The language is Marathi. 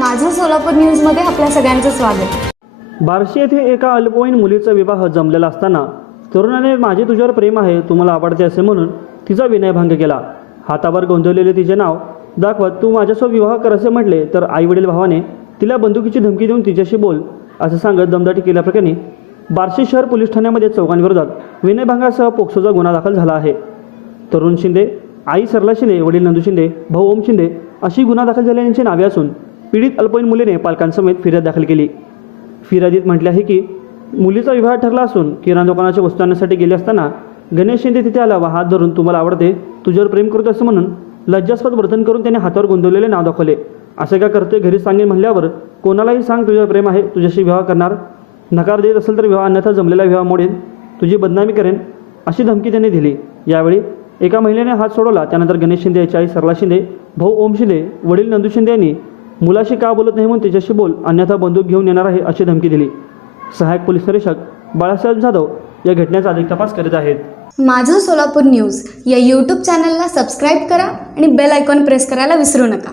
माझं सोलापूर न्यूजमध्ये आपल्या सगळ्यांचं स्वागत. बार्शी येथे एका अल्पवयीन मुलीचा विवाह जमलेला असताना तरुणाने माझे तुझ्यावर प्रेम आहे तुम्हाला आवडते असे म्हणून तिचा विनयभंग केला. हातावर गोंधवलेले तिचे नाव दाखवत तू माझ्यासोबत विवाह कर असे म्हटले तर आईवडील भावाने तिला बंदुकीची धमकी देऊन तिच्याशी बोल असं सांगत दमदाटी केल्याप्रकरणी बार्शी शहर पोलीस ठाण्यामध्ये चौघांविरोधात विनयभंगासह पोक्सोचा गुन्हा दाखल झाला आहे. तरुण शिंदे आई सरला शिंदे वडील नंदू शिंदे भाऊ ओम शिंदे अशी गुन्हा दाखल झालेल्यांची नावे असून पीडित अल्पवयीन मुलीने पालकांसमेत फिर्याद दाखल केली. फिर्यादीत म्हटले आहे की मुलीचा विवाह ठरला असून किराणा दुकानाच्या वस्तू आणण्यासाठी गेले असताना गणेश शिंदे तिथे आला व हात धरून तुम्हाला आवडते तुझ्यावर प्रेम करतो असं म्हणून लज्जास्पद वर्तन करून त्याने हातावर गुंतवलेले नाव दाखवले. असे का करते घरी सांगेन म्हणल्यावर कोणालाही सांग तुझ्यावर प्रेम आहे तुझ्याशी विवाह करणार. नकार देत असेल तर विवाह अन्यथा जमलेला विवाह मोडेल तुझी बदनामी करेन अशी धमकी त्याने दिली. यावेळी एका महिलेने हात सोडवला त्यानंतर गणेश शिंदे याची आई सरला शिंदे भाऊ ओम शिंदे वडील नंदू शिंदे यांनी मुलाशी का बोलत नाही म्हणून त्याच्याशी बोल अन्यथा बंदूक घेऊन येणार आहे अशी धमकी दिली. सहाय्यक पोलीस निरीक्षक बाळासाहेब जाधव या घटनेचा अधिक तपास करीत आहेत. माझं सोलापूर न्यूज या यूट्यूब चॅनलला सबस्क्राईब करा आणि बेल आयकॉन प्रेस करायला विसरू नका.